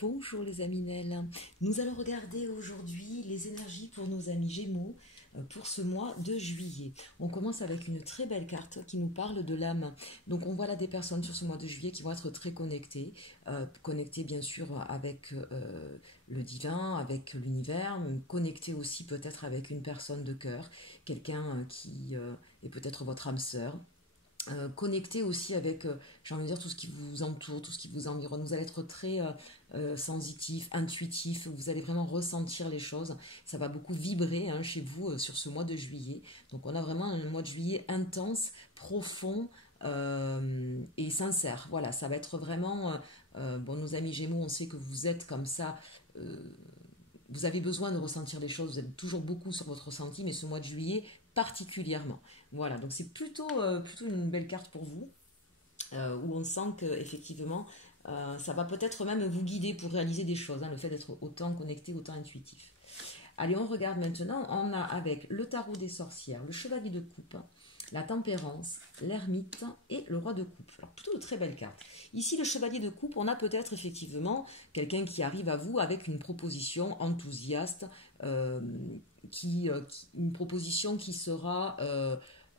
Bonjour les amis Nel. Nous allons regarder aujourd'hui les énergies pour nos amis Gémeaux pour ce mois de juillet. On commence avec une très belle carte qui nous parle de l'âme. Donc on voit là des personnes sur ce mois de juillet qui vont être très connectées, connectées bien sûr avec le divin, avec l'univers, connectées aussi peut-être avec une personne de cœur, quelqu'un qui est peut-être votre âme sœur. Connecté aussi avec, j'ai envie de dire, tout ce qui vous entoure, tout ce qui vous environne. Vous allez être très sensitif, intuitif, vous allez vraiment ressentir les choses. Ça va beaucoup vibrer chez vous sur ce mois de juillet. Donc on a vraiment un mois de juillet intense, profond et sincère. Voilà, ça va être vraiment... bon, nos amis Gémeaux, on sait que vous êtes comme ça... vous avez besoin de ressentir les choses, vous êtes toujours beaucoup sur votre ressenti, mais ce mois de juillet particulièrement. Voilà, donc c'est plutôt une belle carte pour vous, où on sent qu'effectivement, ça va peut-être même vous guider pour réaliser des choses, le fait d'être autant connecté, autant intuitif. Allez, on regarde maintenant, on a avec le tarot des sorcières, le chevalier de coupe, la tempérance, l'ermite et le roi de coupe. Alors plutôt de très belles cartes. Ici, le chevalier de coupe, on a peut-être effectivement quelqu'un qui arrive à vous avec une proposition enthousiaste, une proposition qui sera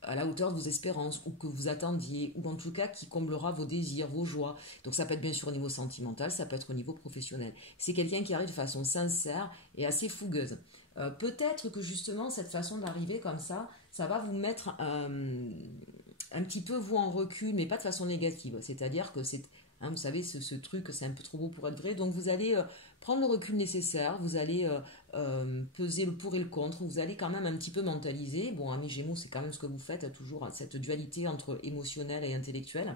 à la hauteur de vos espérances ou que vous attendiez, ou en tout cas qui comblera vos désirs, vos joies. Donc ça peut être bien sûr au niveau sentimental, ça peut être au niveau professionnel. C'est quelqu'un qui arrive de façon sincère et assez fougueuse. Peut-être que justement cette façon d'arriver comme ça va vous mettre un petit peu vous en recul, mais pas de façon négative. C'est-à-dire que c'est, vous savez, ce truc, c'est un peu trop beau pour être vrai. Donc vous allez prendre le recul nécessaire, vous allez peser le pour et le contre, vous allez quand même un petit peu mentaliser. Bon, amis Gémeaux, c'est quand même ce que vous faites, toujours cette dualité entre émotionnel et intellectuel.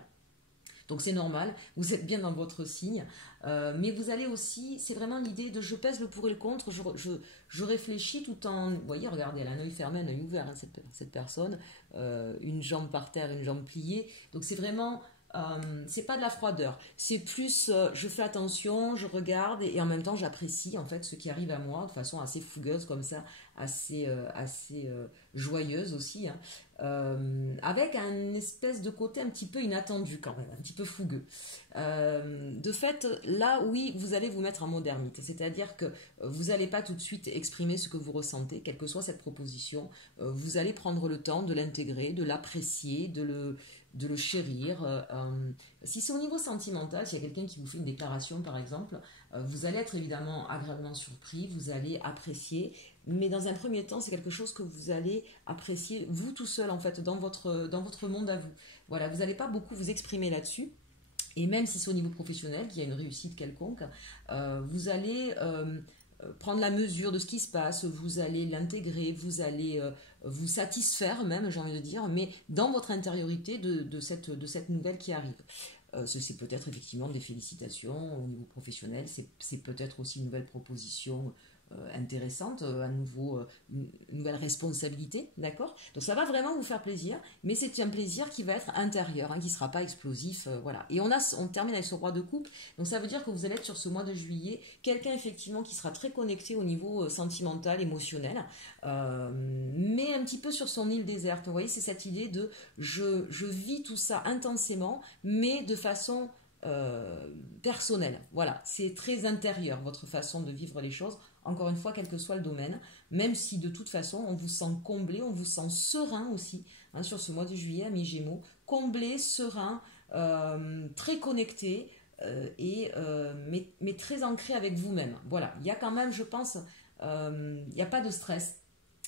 Donc c'est normal, vous êtes bien dans votre signe, mais vous allez aussi, c'est vraiment l'idée de je pèse le pour et le contre, je réfléchis tout en, vous voyez, regardez, elle a un œil fermé, un œil ouvert, cette personne, une jambe par terre, une jambe pliée, donc c'est vraiment, c'est pas de la froideur, c'est plus, je fais attention, je regarde et en même temps j'apprécie en fait ce qui arrive à moi de façon assez fougueuse comme ça, assez joyeuse aussi, avec un espèce de côté un petit peu inattendu quand même, un petit peu fougueux. De fait, là, oui, vous allez vous mettre en mode ermite, c'est-à-dire que vous n'allez pas tout de suite exprimer ce que vous ressentez, quelle que soit cette proposition, vous allez prendre le temps de l'intégrer, de l'apprécier, de le chérir. Si c'est au niveau sentimental, s'il y a quelqu'un qui vous fait une déclaration par exemple, vous allez être évidemment agréablement surpris, vous allez apprécier, mais dans un premier temps, c'est quelque chose que vous allez apprécier vous tout seul en fait, dans votre monde à vous. Voilà, vous n'allez pas beaucoup vous exprimer là-dessus. Et même si c'est au niveau professionnel, qu'il y a une réussite quelconque, vous allez prendre la mesure de ce qui se passe, vous allez l'intégrer, vous allez vous satisfaire même, j'ai envie de dire, mais dans votre intériorité de cette nouvelle qui arrive. C'est peut-être effectivement des félicitations au niveau professionnel, c'est peut-être aussi une nouvelle proposition intéressante, une nouvelle responsabilité, d'accord? Donc ça va vraiment vous faire plaisir, mais c'est un plaisir qui va être intérieur, qui ne sera pas explosif, voilà. Et on termine avec ce roi de coupe, donc ça veut dire que vous allez être sur ce mois de juillet, quelqu'un effectivement qui sera très connecté au niveau sentimental, émotionnel, mais un petit peu sur son île déserte. Vous voyez, c'est cette idée de je vis tout ça intensément, mais de façon personnelle. Voilà, c'est très intérieur, votre façon de vivre les choses. Encore une fois, quel que soit le domaine, même si de toute façon, on vous sent comblé, on vous sent serein aussi, sur ce mois de juillet, amis Gémeaux, comblé, serein, très connecté, mais très ancré avec vous-même. Voilà, il y a quand même, je pense, il n'y a pas de stress.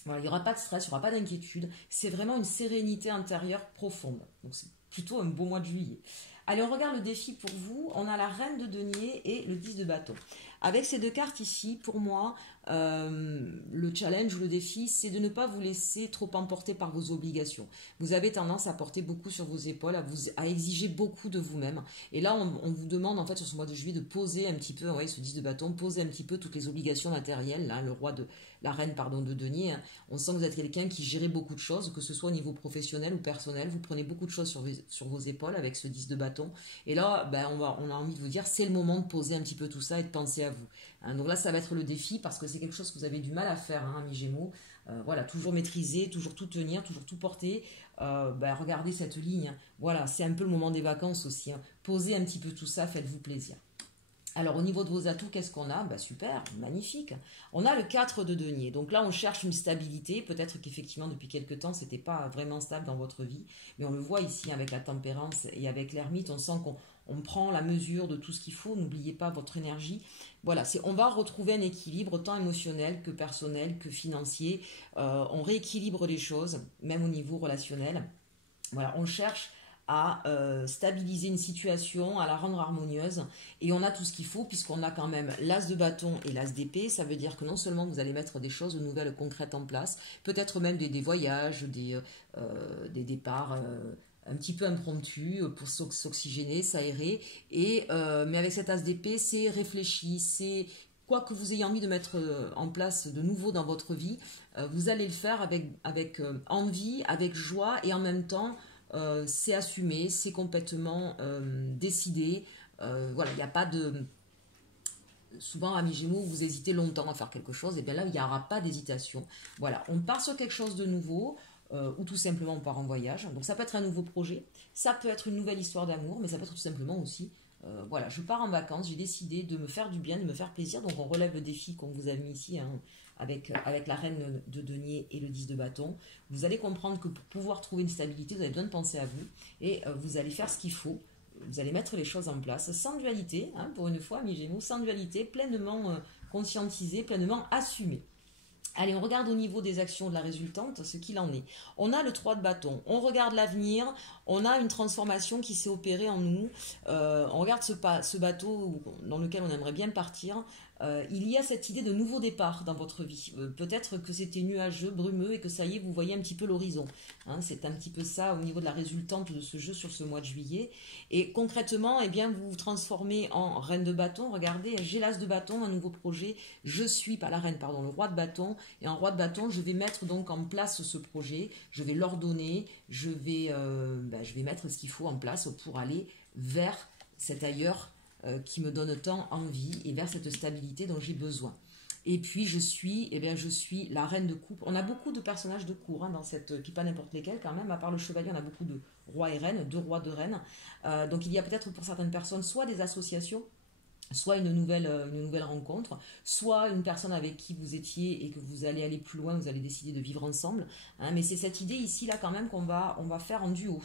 Voilà, il n'y aura pas de stress, il n'y aura pas d'inquiétude. C'est vraiment une sérénité intérieure profonde. Donc c'est plutôt un beau mois de juillet. Allez, on regarde le défi pour vous. On a la reine de denier et le 10 de bâton. Avec ces deux cartes ici, pour moi, le challenge ou le défi, c'est de ne pas vous laisser trop emporter par vos obligations. Vous avez tendance à porter beaucoup sur vos épaules, à exiger beaucoup de vous-même. Et là, on vous demande, en fait, sur ce mois de juillet, de poser un petit peu, ce 10 de bâton, poser un petit peu toutes les obligations matérielles, là, la reine, de denier. On sent que vous êtes quelqu'un qui gère beaucoup de choses, que ce soit au niveau professionnel ou personnel. Vous prenez beaucoup de choses sur vos épaules avec ce 10 de bâton. Et là, on a envie de vous dire, c'est le moment de poser un petit peu tout ça et de penser à vous. Donc là, ça va être le défi parce que c'est quelque chose que vous avez du mal à faire, amis Gémeaux. Voilà, toujours maîtriser, toujours tout tenir, toujours tout porter. Regardez cette ligne. Voilà, c'est un peu le moment des vacances aussi. Posez un petit peu tout ça, faites-vous plaisir. Alors au niveau de vos atouts, qu'est-ce qu'on a? Bah, super, magnifique. On a le 4 de denier. Donc là, on cherche une stabilité. Peut-être qu'effectivement, depuis quelques temps, c'était pas vraiment stable dans votre vie. Mais on le voit ici avec la tempérance et avec l'ermite. On sent qu'on prend la mesure de tout ce qu'il faut. N'oubliez pas votre énergie. Voilà, on va retrouver un équilibre tant émotionnel que personnel que financier. On rééquilibre les choses, même au niveau relationnel. Voilà, on cherche à stabiliser une situation, à la rendre harmonieuse. Et on a tout ce qu'il faut puisqu'on a quand même l'as de bâton et l'as d'épée. Ça veut dire que non seulement vous allez mettre des choses nouvelles concrètes en place, peut-être même des voyages, des départs un petit peu impromptus pour s'oxygéner, s'aérer. Mais avec cet as d'épée, c'est réfléchi, c'est quoi que vous ayez envie de mettre en place de nouveau dans votre vie, vous allez le faire avec envie, avec joie et en même temps c'est assumé, c'est complètement décidé. Voilà, il n'y a pas de... Souvent, amis Gémeaux, vous hésitez longtemps à faire quelque chose, et bien là, il n'y aura pas d'hésitation. Voilà, on part sur quelque chose de nouveau, ou tout simplement on part en voyage. Donc ça peut être un nouveau projet, ça peut être une nouvelle histoire d'amour, mais ça peut être tout simplement aussi... voilà, je pars en vacances, j'ai décidé de me faire du bien, de me faire plaisir, donc on relève le défi qu'on vous a mis ici, hein, avec la reine de denier et le 10 de bâton. Vous allez comprendre que pour pouvoir trouver une stabilité, vous avez besoin de penser à vous, et vous allez faire ce qu'il faut, vous allez mettre les choses en place, sans dualité, hein, pour une fois, mes Gémeaux, sans dualité, pleinement conscientisé, pleinement assumé. Allez, on regarde au niveau des actions de la résultante ce qu'il en est. On a le 3 de bâton, on regarde l'avenir, on a une transformation qui s'est opérée en nous, on regarde ce bateau dans lequel on aimerait bien partir. Il y a cette idée de nouveau départ dans votre vie. Peut-être que c'était nuageux, brumeux et que ça y est, vous voyez un petit peu l'horizon. Hein, c'est un petit peu ça au niveau de la résultante de ce jeu sur ce mois de juillet. Et concrètement, eh bien, vous vous transformez en reine de bâton. Regardez, j'ai l'as de bâton, un nouveau projet. Je suis, pas la reine, pardon, le roi de bâton. Et en roi de bâton, je vais mettre donc en place ce projet. Je vais l'ordonner. Je vais mettre ce qu'il faut en place pour aller vers cet ailleurs qui me donne tant envie et vers cette stabilité dont j'ai besoin. Et puis je suis la reine de coupe. On a beaucoup de personnages de cour dans cette, puis pas n'importe lesquels quand même, à part le chevalier, on a beaucoup de rois et reines, de rois, de reines. Donc il y a peut-être pour certaines personnes soit des associations, soit une nouvelle rencontre, soit une personne avec qui vous étiez et que vous allez aller plus loin, vous allez décider de vivre ensemble. Hein, mais c'est cette idée ici là quand même on va faire en duo.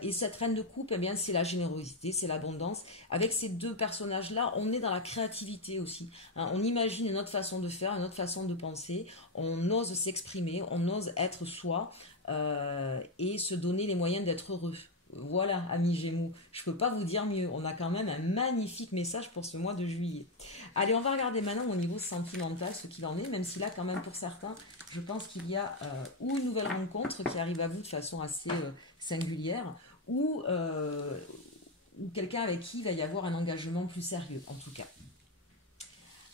Et cette reine de coupe, eh bien, c'est la générosité, c'est l'abondance. Avec ces deux personnages-là, on est dans la créativité aussi. Hein, on imagine une autre façon de faire, une autre façon de penser. On ose s'exprimer, on ose être soi et se donner les moyens d'être heureux. Voilà, amis Gémeaux, je ne peux pas vous dire mieux. On a quand même un magnifique message pour ce mois de juillet. Allez, on va regarder maintenant au niveau sentimental ce qu'il en est, même si là, quand même, pour certains, je pense qu'il y a ou une nouvelle rencontre qui arrive à vous de façon assez singulière, ou quelqu'un avec qui il va y avoir un engagement plus sérieux, en tout cas.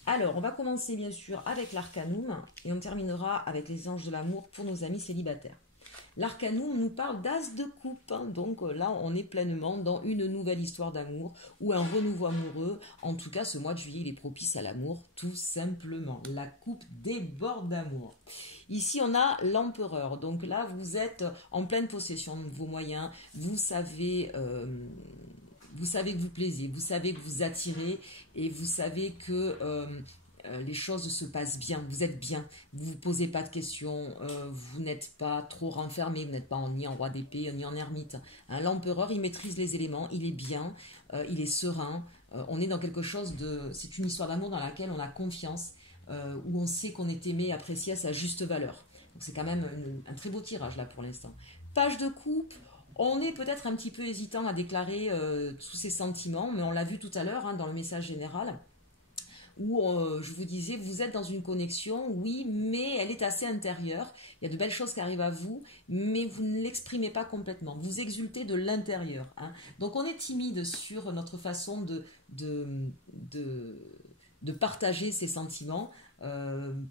Alors, on va commencer bien sûr avec l'arcanum, et on terminera avec les anges de l'amour pour nos amis célibataires. L'arcanum nous parle d'as de coupe, hein. Donc là on est pleinement dans une nouvelle histoire d'amour ou un renouveau amoureux. En tout cas ce mois de juillet il est propice à l'amour tout simplement. La coupe déborde d'amour. Ici on a l'empereur, donc là vous êtes en pleine possession de vos moyens, vous savez que vous plaisez, vous savez que vous attirez et vous savez que... les choses se passent bien, vous êtes bien, vous ne vous posez pas de questions, vous n'êtes pas trop renfermé, vous n'êtes pas ni en roi d'épée ni en ermite. Hein, l'empereur, il maîtrise les éléments, il est bien, il est serein, on est dans quelque chose de... C'est une histoire d'amour dans laquelle on a confiance, où on sait qu'on est aimé, apprécié à sa juste valeur. Donc c'est quand même un très beau tirage là pour l'instant. Page de coupe, on est peut-être un petit peu hésitant à déclarer tous ses sentiments, mais on l'a vu tout à l'heure dans le message général. Où je vous disais, vous êtes dans une connexion, oui, mais elle est assez intérieure. Il y a de belles choses qui arrivent à vous, mais vous ne l'exprimez pas complètement. Vous exultez de l'intérieur. Hein. Donc on est timide sur notre façon de partager ces sentiments.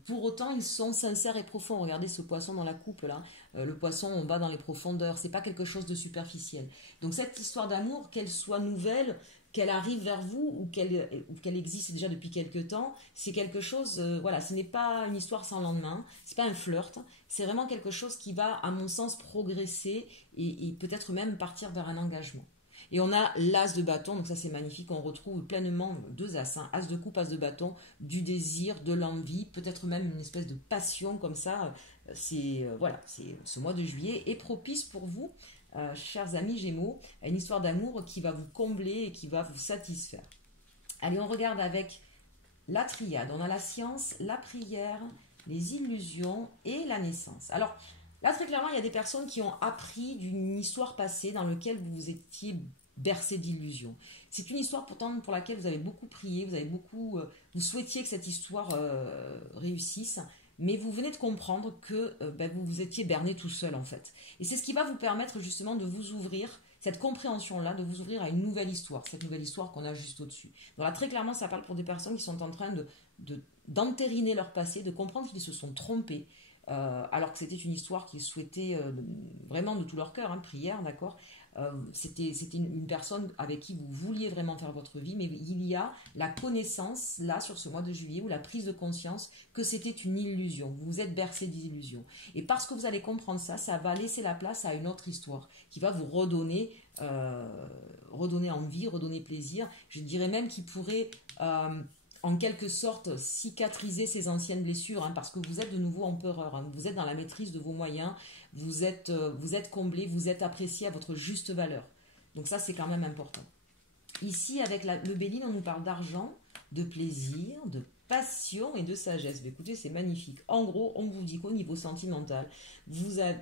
Pour autant, ils sont sincères et profonds. Regardez ce poisson dans la coupe là. Le poisson, on va dans les profondeurs. C'est pas quelque chose de superficiel. Donc cette histoire d'amour, qu'elle soit nouvelle, qu'elle arrive vers vous ou qu'elle existe déjà depuis quelque temps, c'est quelque chose, voilà, ce n'est pas une histoire sans lendemain, c'est pas un flirt, c'est vraiment quelque chose qui va, à mon sens, progresser et peut-être même partir vers un engagement. Et on a l'as de bâton, donc ça c'est magnifique, on retrouve pleinement deux as, hein, as de coupe, as de bâton, du désir, de l'envie, peut-être même une espèce de passion comme ça. Voilà, ce mois de juillet est propice pour vous, chers amis Gémeaux, à une histoire d'amour qui va vous combler et qui va vous satisfaire. Allez, on regarde avec la triade. On a la science, la prière, les illusions et la naissance. Alors, là, très clairement, il y a des personnes qui ont appris d'une histoire passée dans laquelle vous étiez bercé d'illusions. C'est une histoire pourtant pour laquelle vous avez beaucoup prié, vous souhaitiez que cette histoire réussisse, mais vous venez de comprendre que vous vous étiez berné tout seul en fait. Et c'est ce qui va vous permettre justement de vous ouvrir, cette compréhension-là, de vous ouvrir à une nouvelle histoire, cette nouvelle histoire qu'on a juste au-dessus. Donc là, très clairement, ça parle pour des personnes qui sont en train d'entériner leur passé, de comprendre qu'ils se sont trompés, alors que c'était une histoire qu'ils souhaitaient vraiment de tout leur cœur, hein, prière, d'accord. C'était une personne avec qui vous vouliez vraiment faire votre vie, mais il y a la connaissance, là, sur ce mois de juillet, ou la prise de conscience que c'était une illusion. Vous vous êtes bercé d'illusions. Et parce que vous allez comprendre ça, ça va laisser la place à une autre histoire qui va vous redonner envie, redonner plaisir. Je dirais même qu'il pourrait en quelque sorte cicatriser ces anciennes blessures, hein, parce que vous êtes de nouveau empereur, hein, vous êtes dans la maîtrise de vos moyens, vous êtes comblé, vous êtes apprécié à votre juste valeur. Donc ça, c'est quand même important. Ici, avec le Béline, on nous parle d'argent, de plaisir, de passion et de sagesse. Mais écoutez, c'est magnifique. En gros, on vous dit qu'au niveau sentimental,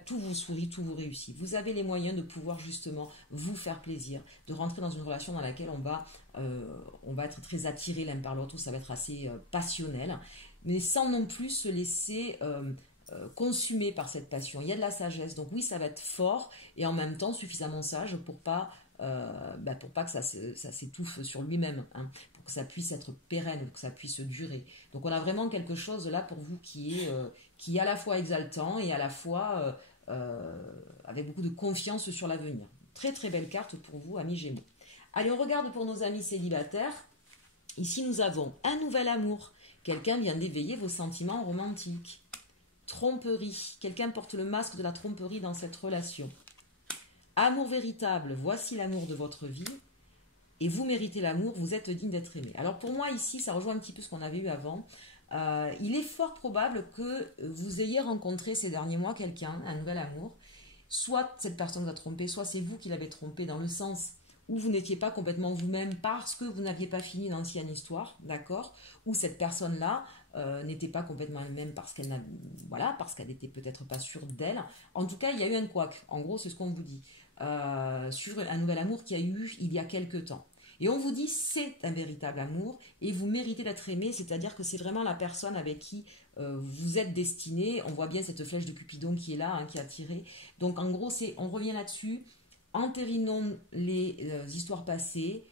tout vous sourit, tout vous réussit. Vous avez les moyens de pouvoir justement vous faire plaisir, de rentrer dans une relation dans laquelle on va être très attirés l'un par l'autre, ça va être assez passionnel, mais sans non plus se laisser consumé par cette passion. Il y a de la sagesse, donc oui, ça va être fort et en même temps suffisamment sage pour pas que ça s'étouffe sur lui-même, hein, pour que ça puisse être pérenne, que ça puisse durer. Donc on a vraiment quelque chose là pour vous qui est à la fois exaltant et à la fois avec beaucoup de confiance sur l'avenir. Très très belle carte pour vous, amis Gémeaux. Allez, on regarde pour nos amis célibataires. Ici nous avons un nouvel amour. Quelqu'un vient d'éveiller vos sentiments romantiques. Tromperie. Quelqu'un porte le masque de la tromperie dans cette relation. Amour véritable. Voici l'amour de votre vie. Et vous méritez l'amour. Vous êtes digne d'être aimé. Alors pour moi ici, ça rejoint un petit peu ce qu'on avait eu avant. Il est fort probable que vous ayez rencontré ces derniers mois quelqu'un, un nouvel amour. Soit cette personne vous a trompé, soit c'est vous qui l'avez trompé dans le sens où vous n'étiez pas complètement vous-même parce que vous n'aviez pas fini l'ancienne histoire, d'accord, ou cette personne-là n'était pas complètement elle-même parce qu'elle n'était peut-être pas sûre d'elle. En tout cas, il y a eu un couac. En gros, c'est ce qu'on vous dit. Sur un nouvel amour qu'il y a eu il y a quelque temps. Et on vous dit c'est un véritable amour et vous méritez d'être aimé, c'est-à-dire que c'est vraiment la personne avec qui vous êtes destiné. On voit bien cette flèche de Cupidon qui est là, hein, qui a tiré. Donc en gros, on revient là-dessus. Entérinons les histoires passées,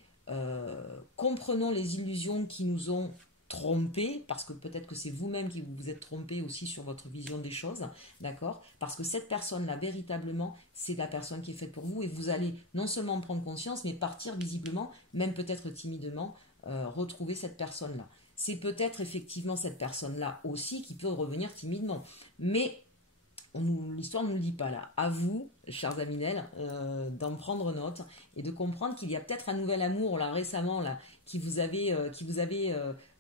comprenons les illusions qui nous ont trompés, parce que peut-être que c'est vous-même qui vous êtes trompé aussi sur votre vision des choses, d'accord? Parce que cette personne-là, véritablement, c'est la personne qui est faite pour vous, et vous allez non seulement en prendre conscience, mais partir visiblement, même peut-être timidement, retrouver cette personne-là. C'est peut-être effectivement cette personne-là aussi qui peut revenir timidement, mais l'histoire ne nous le dit pas là. À vous, chers Aminel, d'en prendre note et de comprendre qu'il y a peut-être un nouvel amour là récemment là qui vous avait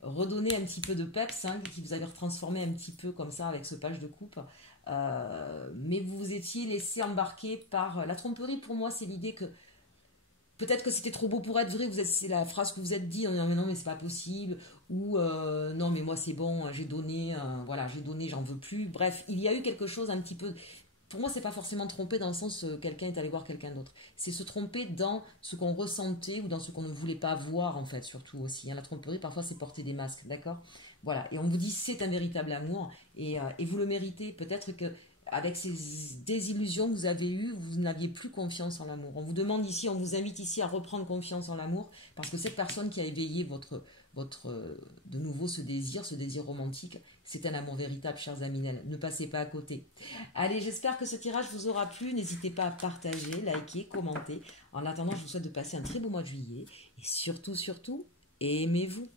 redonné un petit peu de peps, hein, qui vous avait retransformé un petit peu comme ça avec ce page de coupe. Mais vous vous étiez laissé embarquer par la tromperie. Pour moi, c'est l'idée que peut-être que c'était trop beau pour être vrai, c'est la phrase que vous êtes dit, non mais c'est pas possible, ou non mais moi c'est bon, j'ai donné, j'en veux plus. Bref, il y a eu quelque chose un petit peu, pour moi c'est pas forcément tromper dans le sens quelqu'un est allé voir quelqu'un d'autre, c'est se tromper dans ce qu'on ressentait ou dans ce qu'on ne voulait pas voir en fait, surtout aussi, hein. La tromperie parfois c'est porter des masques, d'accord, voilà, et on vous dit c'est un véritable amour, et vous le méritez. Peut-être que avec ces désillusions que vous avez eues, vous n'aviez plus confiance en l'amour. On vous demande ici, on vous invite ici à reprendre confiance en l'amour, parce que cette personne qui a éveillé de nouveau ce désir romantique, c'est un amour véritable, chers Aminel. Ne passez pas à côté. Allez, j'espère que ce tirage vous aura plu. N'hésitez pas à partager, liker, commenter. En attendant, je vous souhaite de passer un très beau mois de juillet. Et surtout, surtout, aimez-vous.